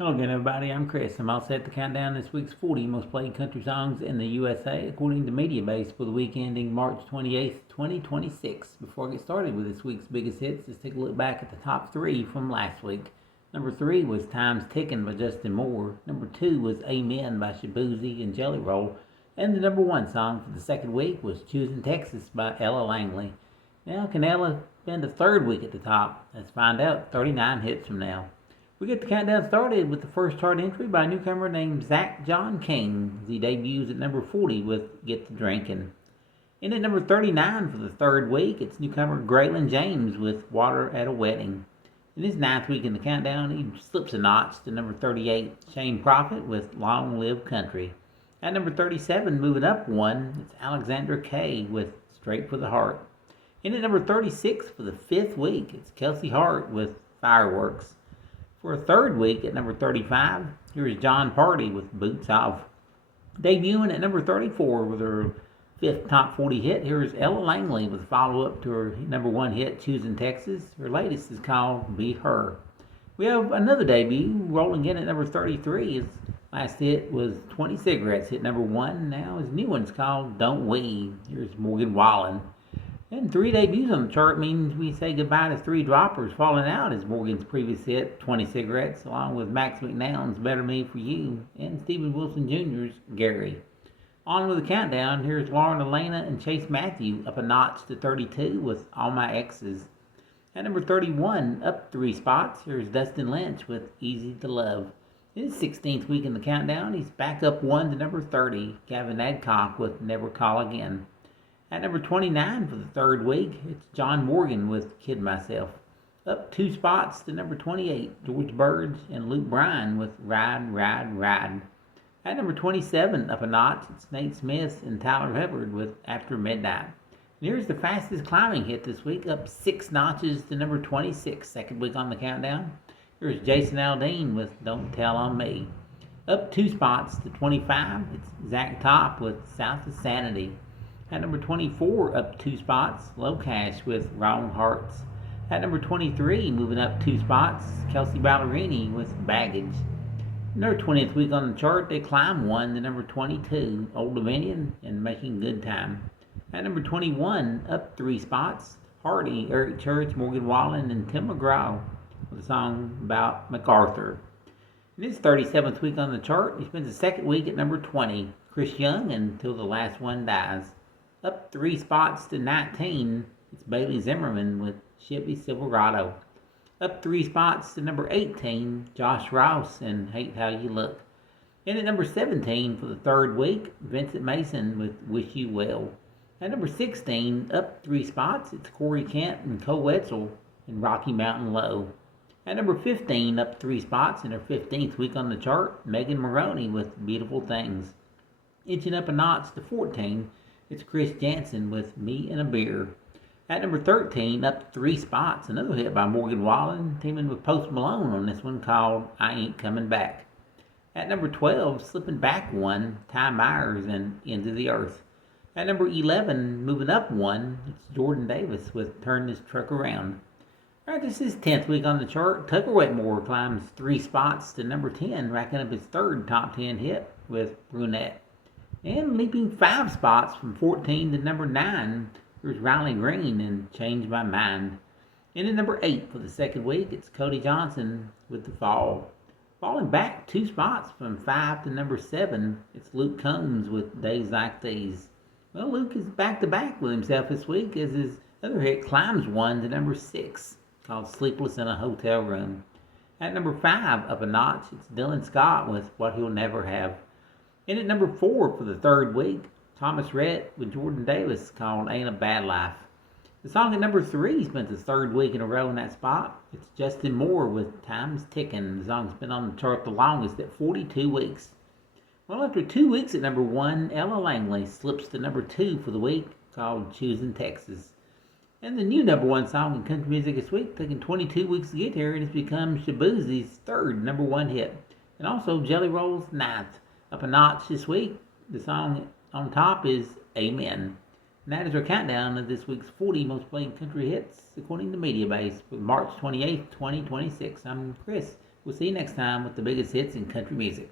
Hello again, everybody. I'm Chris. I'm all set to count down this week's 40 most played country songs in the USA according to MediaBase for the week ending March 28th, 2026. Before I get started with this week's biggest hits, let's take a look back at the top three from last week. Number 3 was Time's Tickin' by Justin Moore. Number 2 was Amen by Shaboozey and Jelly Roll. And the number 1 song for the second week was Choosing Texas by Ella Langley. Now, can Ella spend a third week at the top? Let's find out 39 hits from now. We get the countdown started with the first chart entry by a newcomer named Zach John King, as he debuts at number 40 with Get to Drinkin'. And at number 39 for the third week, it's newcomer Graylin James with Water at a Wedding. In his ninth week in the countdown, he slips a notch to number 38, Shane Prophet with Long Live Country. At number 37, moving up one, it's Alexander Kay with Straight for the Heart. And at number 36 for the fifth week, it's Kelsey Hart with Fireworks. For a third week at number 35, here is John Party with Boots Off. Debuting at number 34 with her fifth top 40 hit, here is Ella Langley with a follow-up to her number 1 hit, Choosing Texas. Her latest is called Be Her. We have another debut rolling in at number 33. His last hit was 20 Cigarettes, hit number 1. Now his new one's called Don't We. Here's Morgan Wallen. And 3 debuts on the chart means we say goodbye to 3 droppers falling out as Morgan's previous hit, 20 Cigarettes, along with Max McNown's Better Me For You, and Stephen Wilson Jr.'s Gary. On with the countdown, here's Lauren Elena and Chase Matthew up a notch to 32 with All My Exes. At number 31, up 3 spots, here's Dustin Lynch with Easy to Love. In his 16th week in the countdown, he's back up 1 to number 30, Gavin Adcock with Never Call Again. At number 29 for the third week, it's John Morgan with Kid Myself. Up 2 spots to number 28, George Burge and Luke Bryan with Ride, Ride, Ride. At number 27, up a notch, it's Nate Smith and Tyler Hubbard with After Midnight. And here's the fastest climbing hit this week, up 6 notches to number 26, second week on the countdown. Here's Jason Aldean with Don't Tell on Me. Up 2 spots to 25, it's Zach Top with South of Sanity. At number 24, up 2 spots, Low Cash with Wrong Hearts. At number 23, moving up 2 spots, Kelsey Ballerini with Baggage. In their 20th week on the chart, they climb 1 to number 22, Old Dominion and Making Good Time. At number 21, up 3 spots, Hardy, Eric Church, Morgan Wallen, and Tim McGraw with a song about MacArthur. In his 37th week on the chart, he spends the second week at number 20, Chris Young, Until the Last One Dies. Up 3 spots to 19, it's Bailey Zimmerman with Chevy Silverado. Up 3 spots to number 18, Josh Rouse and Hate How You Look. And at number 17 for the third week, Vincent Mason with Wish You Well. At number 16, up 3 spots, it's Corey Kent and Cole Wetzel in Rocky Mountain Low. At number 15, up 3 spots in her 15th week on the chart, Megan Moroney with Beautiful Things. Inching up a notch to 14, it's Chris Jansen with Me and a Beer. At number 13, up 3 spots, another hit by Morgan Wallen, teaming with Post Malone on this one called I Ain't Coming Back. At number 12, slipping back 1, Ty Myers and Into the Earth. At number 11, moving up 1, it's Jordan Davis with Turn This Truck Around. Alright, this is his 10th week on the chart. Tucker Wetmore climbs 3 spots to number 10, racking up his third top 10 hit with Brunette. And leaping 5 spots from 14 to number 9, there's Riley Green and Change My Mind. And at number 8 for the second week, it's Cody Johnson with The Fall. Falling back 2 spots from 5 to number 7, it's Luke Combs with Days Like These. Well, Luke is back to back with himself this week as his other hit climbs 1 to number 6, called Sleepless in a Hotel Room. At number 5, up a notch, it's Dylan Scott with What He'll Never Have. And at number 4 for the third week, Thomas Rhett with Jordan Davis called Ain't a Bad Life. The song at number 3 spent the third week in a row in that spot. It's Justin Moore with Time's Tickin'. The song's been on the chart the longest at 42 weeks. Well, after 2 weeks at number 1, Ella Langley slips to number 2 for the week called Choosing Texas. And the new number 1 song in country music this week, taking 22 weeks to get here, and it's become Shaboozey's third number 1 hit. And also Jelly Roll's 9th. Up a notch this week, the song on top is Amen. And that is our countdown of this week's 40 most played country hits according to MediaBase for March 28th, 2026. I'm Chris. We'll see you next time with the biggest hits in country music.